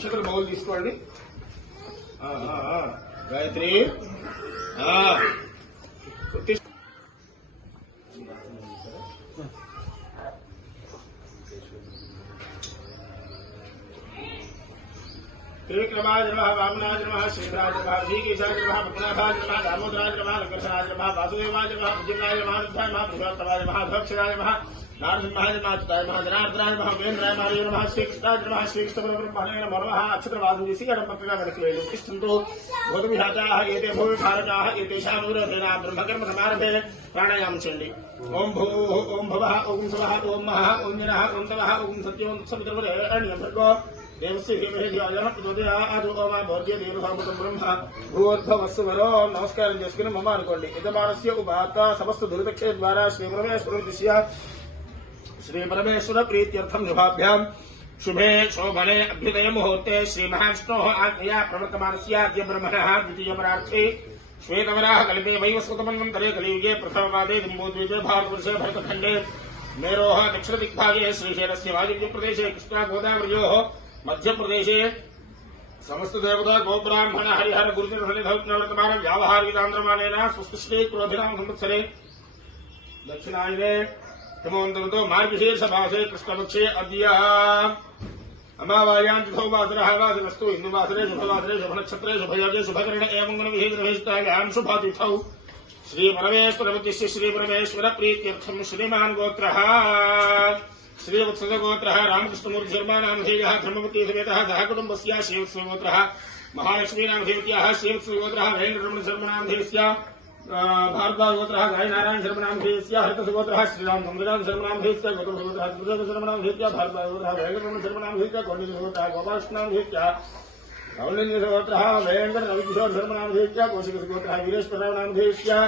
అక్షతలు బౌల్ తీసుకోండి ఆ, ఆ, ఆ. గాయత్రి ఆ. తీ- त्रिविक्रमाय नमः वामनाय नमः श्रीधराय नमः भीकेशाय नमः पद्मनाभाय नमः दामोदराय नमः लङ्कर्षणाय नमः वासुदेवाय नमः प्रद्युम्नाय नमः अनिरुद्धाय नमः पुरुषोत्तमाय नमः भक्षणाय नमः నారసింహాయ నాచుతాయ నమ జనార్దనాయ నమ వేంద్రాయ మాయ నమ. శ్రీకృష్ణాయ నమ. శ్రీకృష్ణ బ్రహ్మణే నమ. నక్షత్రవాదం చేసి గణపతిగా గణకులేదు తిష్టంతో భోగవిహాచాః ఏతే భోగకారకాః ఏతేషాం విరోధేన బ్రహ్మకర్మ సమారభే. ప్రాణాయామం చేయండి. ఓం భూ ఓం భవ ఓం సవః ఓం మహ ఓం నిరః ఓం తవః ఓం సత్యం సముద్రవరేణ్యం భర్గో దేవశ్రీ హేమహే జ్వాలన నమస్కారం చేసుకుని మమ్మ అనుకోండి. యజమానస్య ఉపాత సమస్త దురితక్షే ద్వారా శ్రీమృమేశ్వరుడు దిశ్య श्री परमेश्वर प्रीत्यर्थम शुभाभ्याम शुभे शोभने अभ्युदय मुहूर्ते श्री महाविष्णो आज्ञया प्रवर्तमान सद्य ब्रह्मण द्वितीय प्रार्थी श्वेतवरा कलिते वैवस्वतमन्वन्तरे कलियुगे प्रथम प्रथमवादे जम्बूद्वीपे भारतवर्षे भरतखण्डे। प्रदेश कृष्णा गोदावरी मध्य प्रदेश समस्त देवता गोब्राह्मण हरिहर गुरुवर्तमान गुरुजनवर्तमान व्यावहारिकान्द्रमानेन क्रोधिरा संवत्सरे। दक्षिणायने हिमवन्तवतो मार्गशीर्षभासे कृष्णपक्षे अद्य अमावायां तिथौ वासरः, वासरस्तु इन्दुवासरे शुभवासरे शुभनक्षत्रे, शुभयोगे, शुभकर्ण, एवं गुणविहितविशिष्टायां शुभतिथौ। श्रीपरमेश्वरपतिश्च श्रीपरमेश्वर प्रीत्यर्थं श्रीमान् गोत्रः। श्रीवत्सगोत्रः रामकृष्णमूर्तिशर्मा नामधेयः धर्मपति समेतः सह कुटुम्बस्य श्रीवत्सगोत्रः महालक्ष्मीनामधेयत्याः श्रीवत्सगोत्रः वेङ्कटरमणशर्मनामधेयस्य भारद्वाजगोत्रः गायनारायण शर्मनामधेयस्य हरितसुगोत्रः श्रीराम चन्द्रनाथ शर्मनामधेयस्य गौतमसुगोत्रः शर्मनामधेयस्य भारद्वाजगोत्रः वेङ्कटरमण शर्मनामधेयस्य कौण्डिन्यसुगोत्रः गोपालकृष्णामधेयस्य कौण्डिन्यसुगोत्रः वेङ्कटरविकिशोर शर्मनामधेयस्य कौशिकसुगोत्रः वीरेश्वरनामधेयस्य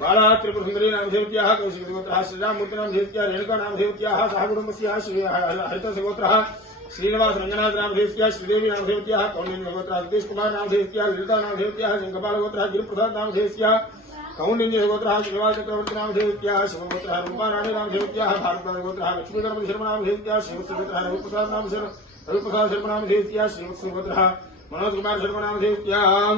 बाला त्रिपुरसुन्दरी नामधेयत्याः कौशिकसुगोत्रः श्रीराममूर्तिनामधेयत्या रेणुकानामधेयत्याः सह कुटुम्बस्य श्री हरितसुगोत्रः श्रीनिवास रंगनाथ नाम नामधेयत्याः श्रीदेवी नामधेयत्याः कौण्डिन्यगोत्रः सतीश कुमार नाम नामधेयत्याः ललिता नामधेयत्याः शङ्कपालगोत्रः गिरिप्रसाद नामधेयस्य कौण्डिन्यगोत्रः श्रीनिवास चक्रवर्ती नामधेयत्याः शिवगोत्रः रूपाराणी नामधेयत्याः भारद्वाजगोत्रः लक्ष्मीधर्म शर्मा नामधेयत्याः श्रीवत्सगोत्रः रविप्रसाद नाम रविप्रसाद शर्मा श्रीवत्सगोत्रः मनोज कुमार शर्मा नामधेयत्याः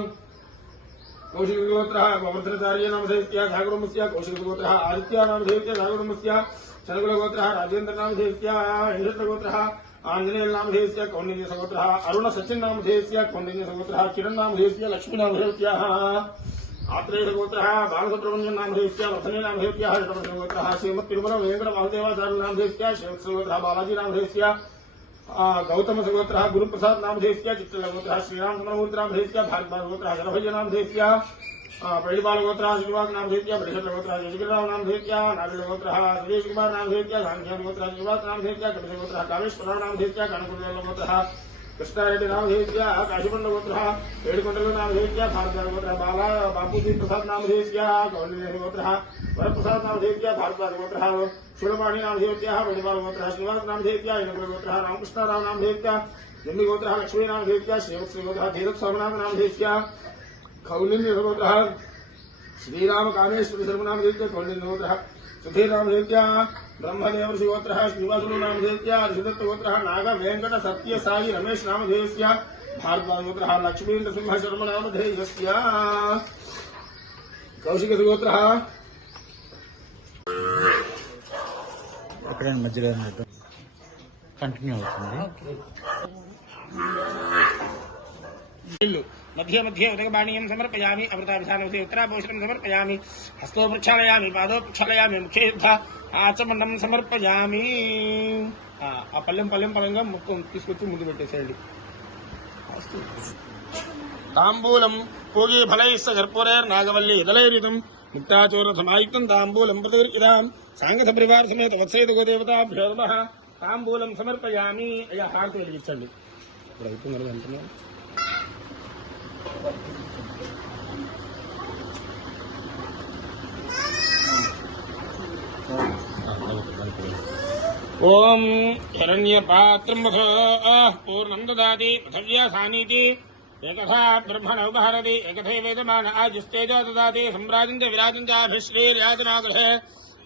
कौशिकगोत्रः गोवर्धनचार्य नामधेयत्या सागुरुमस्य कौशिकगोत्रः आदित्य नामधेयत्या सागुरुमस्य शनकुलगोत्रः राजेन्द्र नामधेयत्या इन्द्रगोत्रः आञ्जनेय नामधेयस्य कौण्डिन्यसगोत्रः अरुण सचिन् नामधेयस्य कौण्डिन्यसगोत्रः किरण नाम नामधेयस्य लक्ष्मी नामधेयत्याः आत्रेयसगोत्रः बालसुब्रह्मण्यन नामधेयस्य वर्धने नामधेयत्याः षटवसगोत्रः श्रीमत्तिरुमल वेङ्कटवासुदेवाचार्य नामधेयस्य श्रीवत्सगोत्रः बालाजी नामधेयस्य गौतम सगोत्रः गुरुप्रसाद नामधेयस्य चित्तलगोत्रः श्रीरामचन्द्रमूर्ति नामधेयस्य भारद्वाजगोत्रः शरभय्य नामधेयस्य परिबालगोत्रः श्रीनिवास नामधेयस्य बृहत्गोत्रः शशिगिरिराव नामधेयस्य नारायणगोत्रः सुरेश कुमार कृष्णारेडिनामधेय काशीमंडलगोत्रेडकुंडलनामधेय भारतगोत्र बाला बापूजी प्रसाद नामधेय गौरीगोत्र वरप्रसाद नामधेय भारतगोत्र शुरुवाणी नामधेय वेणुपालगोत्र श्रीवास नामधेय इनगोत्र रामकृष्णाराव नामधेय दिल्लीगोत्र लक्ष्मी नामधेय श्रीवत्सगोत्र धीरत्स्वामीनाम नामधेय कौलिन्गोत्र श्रीराम कामेश्वरी सर्वनामधेय कौलिन्गोत्र सुधीरामधेय కామేశ్వర శర్మనామధేయత్య కౌలిన్యగోత్ర సుధీరామధేయత్య ब्रह्मदेव शिवोत्र श्रीवासु नामधेयस्य ऋषदत्तगोत्र नाग वेङ्कट सत्य साई रमेश नामधेयस्य भारद्वाजगोत्र लक्ष्मीन्द्र सिंह शर्म नामधेयस्य कौशिकगोत्र ఎక్కడైనా మధ్యలో అన్నట్టు కంటిన్యూ అవుతుంది ఇల్లు మధ్య మధ్య ఉదకపాణీయం సమర్పయామి అమృతాభిధానవతి ఉత్తరాభూషణం సమర్పయామి హస్తో ప్రక్షాళయామి పాదో ప్రక్షాళయామి ముఖ్య యుద్ధ ఆచమనం సమర్పయామి. ఆ, పల్లెం పల్లెం పరంగా మొత్తం తీసుకొచ్చి ముందు పెట్టేసేయండి. తాంబూలం పూగి కర్పూరేర్ నాగవల్లి ఇదలైరితం ముక్తాచూరథమాయుక్తం తాంబూలం ప్రతిర్కిదాం సాంగ సపరివార సమేత వత్సైత గోదేవతాభ్యో నమః తాంబూలం సమర్పయామి. అయ్యా హారతి వెలిగించండి. ఇప్పుడు అయిపోయింది అంటున్నాను. ओम शरण्य पात्र पूर्णं ददाति पृथिव्या सानीति एक ब्रह्मण उपहरति एकथैव वेदमान आजुस्तेजो ददाति, सम्राजञ्च विराजञ्चाभिश्रीर्यातनागृहे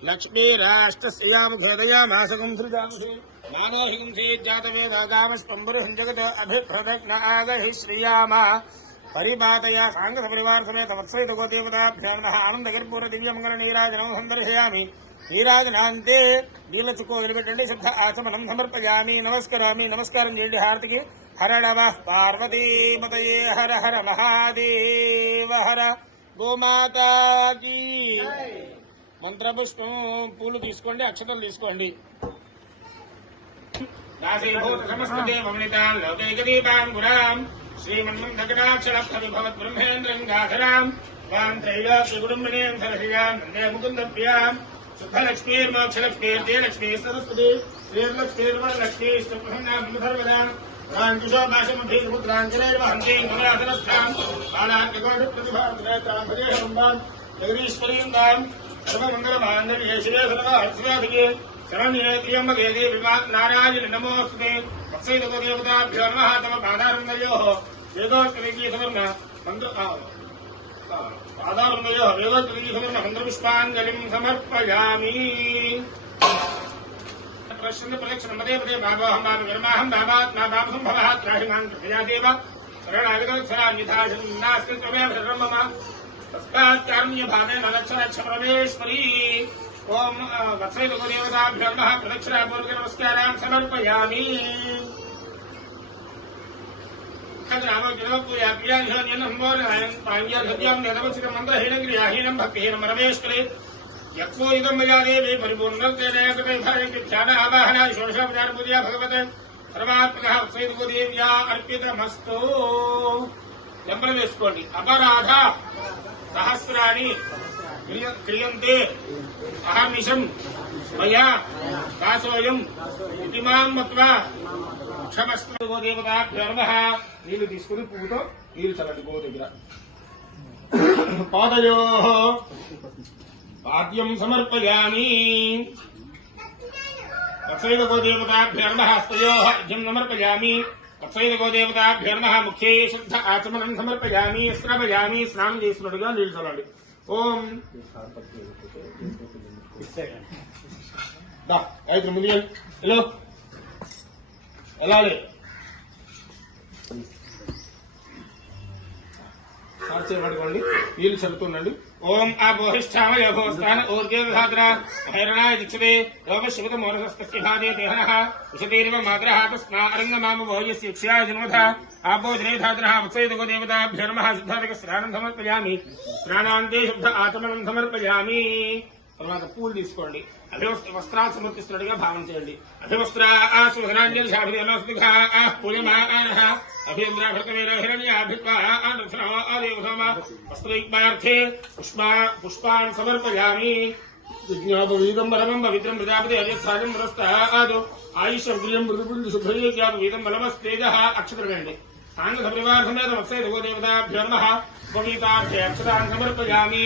लक्ष्मीराष्ट्रस्यामुखोदयामासगुंसृजामुषे मानोहिगुंसीज्जातवेदागामस्पम्बरुहञ्जगत अभिप्रदग्न आगहि श्रियामा। జాతవేదాగామస్పంబరుహం జగత పరిపాతయ సాంగత పరివార సమేత వత్సైత గోదేవతాభ్యాన ఆనంద కర్పూర దివ్యమంగళ నీరాజనం సందర్శయామి. నీరాజనాంతే నీలచుకో నిలబెట్టండి శుద్ధ ఆచమనం సమర్పయామి నమస్కరామి నమస్కారం చేయండి హారతికి. హర పార్వతీమతయే హర హర మహాదేవ హర. గోమాతాకి. మంత్రపుష్పం పూలు తీసుకోండి అక్షతలు తీసుకోండి. దాసీభూత సమస్త దేవమితాం లౌకైక దీపాం గురాం श्रीमन्मन्दकटाक्षरस्थविभवत् ब्रह्मेन्द्रम् गाधराम् त्वाम् त्रैलास्यगुडुम्बिनीम् सरसिजाम् वन्दे मुकुन्दप्याम् शुद्धलक्ष्मीर्मोक्षलक्ष्मीर्ते लक्ष्मीः सरस्वती श्रीर्लक्ष्मीर्वरलक्ष्मीश्चब्रह्मणाभिसर्वदा ञ्जुषोपाशमभिपुत्राञ्जलेर्वहन्तीम् कमलासनस्थाम् बालात्मकोटिप्रतिभात्राम् भजेशम्बाम् जगदीश्वरीन्दाम् सर्वमङ्गलमान्नविये शिवे सर्वार्थिराधिके శరణ్యే త్రియంబేది విమా నారాయణ నమోస్తే వత్సైతదేవతాభ్యో నమ తమ పాదారంగయో వేదోక్తవిజీ సవర్ణ మంత్ర పాదారంగయోః వేదోక్తవిజీ సవర్ణ మంత్రపుష్పాంజలిం సమర్పయామి ప్రశ్న ప్రదక్షిణ పదే పదే బాబోహం బాబు విరమాహం బాబాత్మా బాబుహం భవః త్రాహిమాం కృపయా దేవ శరణాగతోత్సరాన్యథాశం నాస్తి త్వమేవ శరణం మమ తస్మాత్కారుణ్యభావేన లక్ష లక్ష పరమేశ్వరీ ఓం వత్సైతకుదేవతాభ్యో నమః ప్రదక్షిణాపూర్వక నమస్కారాన్ సమర్పయామి రామగ్రహకు యాభ్యాధిమంత్రహీనగ్రియాహీనం భక్తిహీనం రమేశ్వరే యత్వో యుగం మిలాదేవి పరిపూర్ణాయ ఆవాహన షోడశాపదాన పూజ భగవత్ పరమాత్మన ఉత్సైతోదేవ్యా అర్పితమస్తో జంపలు వేసుకోండి. అపరాధ సహస్రాణి క్రియంతే అహర్నిశం మయా దాసోయం ఇమాం మత్వా క్షమస్తు గోదేవతాభ్యో నమః నీళ్ళు తీసుకుని పువ్వుతో నీళ్ళు చల్లండి గో దగ్గర. పాదయో పాద్యం సమర్పయామి. తత్సైవ గోదేవతాభ్యో నమః హస్తయో అర్ఘ్యం సమర్పయామి. తత్సైవ గోదేవతాభ్యో నమః ముఖ్యే శుద్ధ ఆచమనం సమర్పయామి శ్రవయామి స్నానం చేసినట్టుగా నీళ్ళు చల్లండి. ఓం. దా ఐదు ముందు హలో. వెళ్ళాలి. పట్టుకోండి. వీళ్ళు చదువుతుండండి ఓం ఆ బోహిష్టామ యోగోస్థాన ఊర్గే విధాద్ర భైరణాయ దిక్షతే యోగ శివత మోరసస్థిభాదే దేహన ఉషతీరివ మాగ్రహ తస్మారంగ మామ భోజస్ యక్షాయ జన్మథ ఆపోజనేధాద్ర వత్సయతగో దేవతాభ్యో నమ శుద్ధాదిక స్నానం సమర్పయామి. స్నానాంతే శుద్ధ ఆచమనం సమర్పయామి. తర్వాత పూలు తీసుకోండి అభివస్త్ర వస్త్రాలు సమర్పిస్తున్నట్టుగా భావన చేయండి అభివస్త్ర ఆసుధనాంజలి శాభిమా పూజమానః అభింద్ర భృతమేర హిరణ్యాభిత్వా ఆదేవసమ వస్త్రైక్మార్థే పుష్పా పుష్పాన్ సమర్పయామి విజ్ఞాపవీదం బలమం పవిత్రం ప్రజాపతి అజత్సారం పురస్తాదు ఆయుష ప్రియం మృదుపుంజ శుభ్రయోగ్యాపవీదం బలమస్తేజ అక్షత్రగండి సాంగ పరివార సమేత వత్సై దేవతాభ్యో నమః ఉపవీతాభ్య అక్షరాన్ సమర్పయామి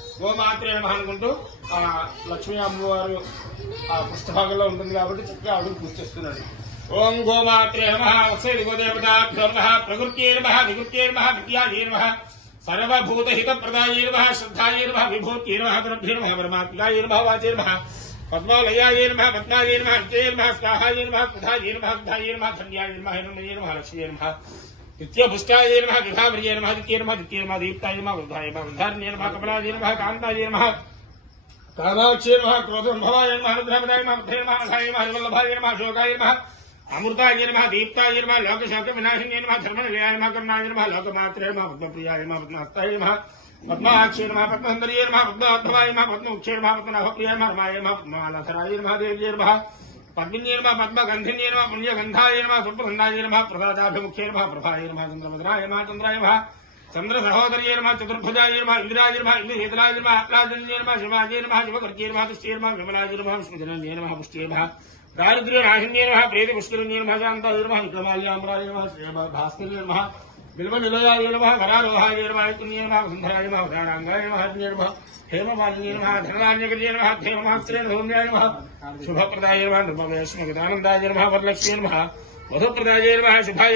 గోమాత్రే నమ అనుకుంటూ ఆ లక్ష్మీ అమ్మవారు ఆ పుష్పభాగంలో ఉంటుంది కాబట్టి చక్కగా ఆవిడ పూజ చేస్తున్నాడు ఓం గోమాత్రే నమ వత్సైది గోదేవతాభ్యో నమః ప్రకృత్యై నమః వికృత్యై నమః విద్యాయై నమ సర్వభూతహితప్రదాయై నమ శ్రద్ధాయై నమః విభూత్యై నమః గురుభ్యై నమః పరమాత్మాయై నమః వాచై నమః పద్మాలయాయై నమః పద్మాయై నమః నిత్యై నమః స్వాహాయై నమః కుధాయై నమః కుధాయై నమః ధన్యాయై నమః హిరణ్యై నమః లక్ష్మీయై నమః नित्यभुष्टाय नमः गृहावर्ये नमः दित्ये नमः दित्ये नमः दीप्ताय नमः वृद्धाय नमः वृद्धार्ये नमः कमलाय नमः कान्ताय नमः कामाक्षे नमः क्रोधम्भवाय नमः रुद्रपदाय नमः बुद्धे नमः असाय नमः हरिवल्लभाय नमः शोकाय नमः अमृताय नमः दीप्ताय नमः लोकशोकविनाशिन्ये नमः धर्मनिलयाय नमः करुणाय नमः लोकमात्रे नमः पद्मप्रियाय नमः पद्मास्ताय नमः पद्माक्षे नमः पद्मसुन्दर्ये नमः पद्माद्भवाय नमः पद्ममुक्षे नमः पद्मनाभप्रियाय नमः रमाय नमः पद्मनाथराय नमः देव्ये नमः పద్మిన్యే నమ పద్మగంధిన్యే నమ పుణ్యగంధాయ నమ సుప్రసన్నాయ నమ ప్రసాదాభిముఖ్యే నమ ప్రభాయ నమ చంద్రమధురాయ నమ చంద్రాయ నమ చంద్ర సహోదర్యే నమ చతుర్భుజాయ నమ ఇంద్రాయ నమ ఇంద్రహేతరాయ నమ అప్రాజన్యే నమ శివాజే నమ శివకర్కే నమ తుష్టే నమ విమలాయ నమ విష్ణుజనన్యే నమ పుష్టే నమ దారిద్ర్య నాశన్యే నమ ప్రేతి పుష్కరిణ్యే నమ శాంతాయ నమ విక్రమాల్యామరాయ నమ శ్రీ భాస్కర్యే నమ बिल्वनिलयाय नमः करारोहाय नमः कुन्ये नमः वसुन्धराय नमः वराणाङ्गाय नमः अग्ने नमः हेममालिन्ये शुभप्रदाय नमः नृपमेश्वगदानन्दाय नमः वरलक्ष्मी नमः वधुप्रदाय नमः शुभाय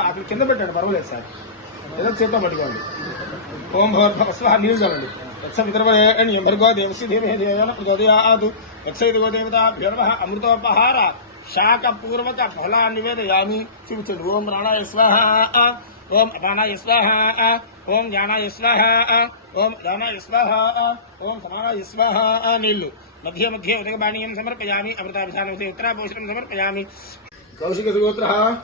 అక్కడ కింద పెట్టండి పర్వాలేదు సార్. ఏదో చేద్దాం పట్టుకోండి. ఓం భగవత్స్వ నీరు చూడండి యక్ష భర్గో దేవసి ధీమే దేవన ప్రచోదయాదు యక్షైదిగో దేవతాభ్యో నమః. అమృతోపహార. శాక పూర్వక ఫలా నివేదయామి. చూపించండి. ఓం ప్రాణాయ స్వాహ. ఓం అపానాయ స్వాహ. ఓం జ్ఞానాయ స్వాహ. ఓం దానాయ స్వాహ. ఓం సమానాయ స్వాహ. నీళ్ళు మధ్య మధ్య ఉదకబాణీయం సమర్పయామి. అమృతాభిధానం ఉత్తరాభూషణం సమర్పయామి. కౌశిక సుగోత్ర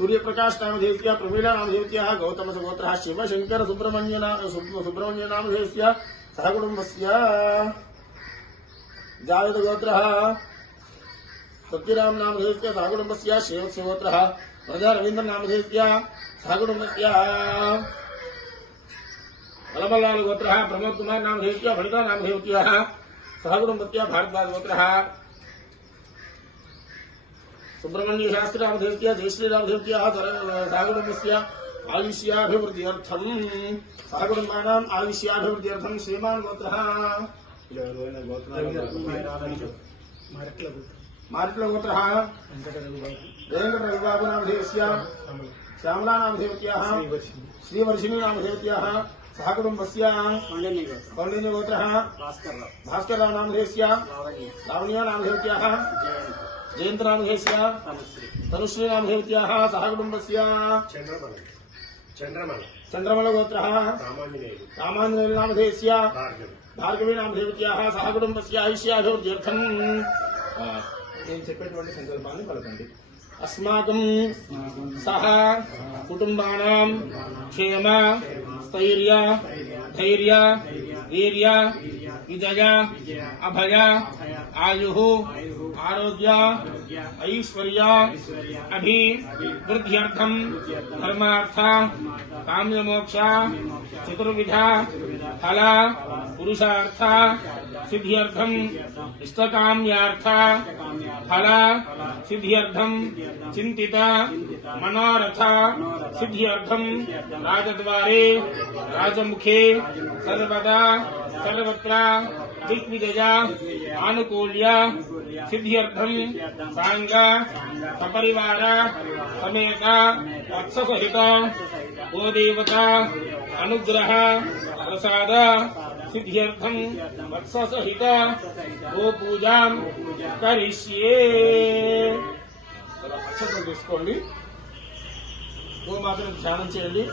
सूर्यप्रकाश नामधेयस्य प्रमीला नामधेयस्य गौतम सुगोत्रः शिवशङ्कर सुब्रह्मण्य नाम सुब्रह्मण्य नामधेयस्य, सह कुटुम्बस्य। जावेद गोत्रः सत्यराम नामधेयस्य, सह कुटुम्बस्य शिवस्य गोत्रः प्रजा रवीन्द्र नामधेयस्य, सह कुटुम्बस्य। अलमलाल गोत्रः प्रमोद कुमार नामधेयस्य भणिता नामधेयस्य सह कुटुम्बस्य भारद्वाज गोत्रः सुब्रह्मण्य शास्त्र रामदेवत्या जयश्री रामदेवत्या सागुणमस्य आयुष्याभिवृद्ध्यर्थम्। सागुणमानाम् आयुष्याभिवृद्ध्यर्थम्। श्रीमान् गोत्रः। मारिट्ल गोत्रः। नामधेयस्य श्यामला श्रीवर्षिणी कौण्डिन्यगोत्रः भास्करराव। नामधेयस्य लावण्या। जयंत नामधेयस्य तनुश्री नामधेवत्याः सह कुटुम्बस्य చంద్రమల చంద్రమల चन्द्रमलगोत्रः రామాంజనేయుడు रामाञ्जनेय नामधेयस्य భార్గవి భార్గవి నామదేవత్యాः సహ కుటుంబస్య ఐశ్యాభివృద్ధ్యర్థం నేను చెప్పేటువంటి సందర్భాన్ని పలకండి అస్మాకం సహ కుటుంబానాం క్షేమ స్థైర్య धैर्य, वीर्य, विजय, अभय, आयु, आरोग्य, ऐश्वर्य अभि वृद्ध्यर्थ धर्मार्थ काम्य मोक्ष चतुर्विधा, फल, पुरुषार्थ सिद्ध्यर्थम। इष्टकाम्यार्थ। फल। सिद्ध्यर्थम। चिंतित मनोरथ। सिद्ध्यर्थम। राजद्वारे। राजमुखे। सर्वदा। सर्वत्र। दिग्विजया। आनुकूल्य। सिद्ध्यर्थम। सांग सपरिवार। समेत। वत्सहित ओ देवता अनुग्रह। प्रसाद। అనుగ్రహ ప్రసాద సిద్ధ్యర్థం వత్ససహిత గోపూజాం కరిష్యే అక్షతం తీసుకోండి గోమాతను ధ్యానం చేయండి